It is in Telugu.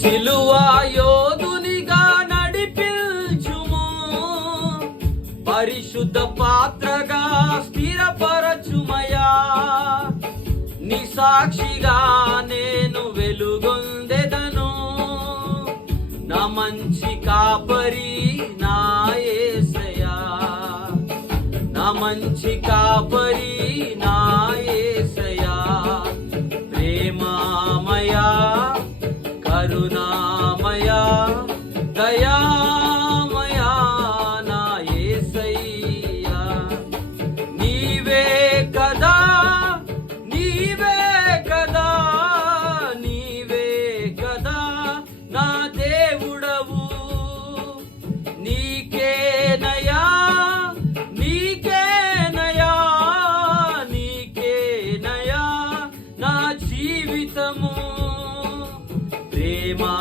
సిలువా యోధునిగా నడిపించుము, పరిశుద్ధ పాత్రగా స్థిరపరచుమయా. నీ సాక్షిగా నేను వెలుగొందెదను, నా మంచి కాపరి నా యేసయ్యా, నా మంచి కాపరి నా యేసయ్యా. ప్రేమామయా, కరుణామయా, దయామయా నా యేసయ్యా. నీవే కదా, నీవే కదా, నీవే కదా నా దేవుడవు. నీకేనయా, నీకేనయా, నీకేనయా నా జీవితము. ప్రేమా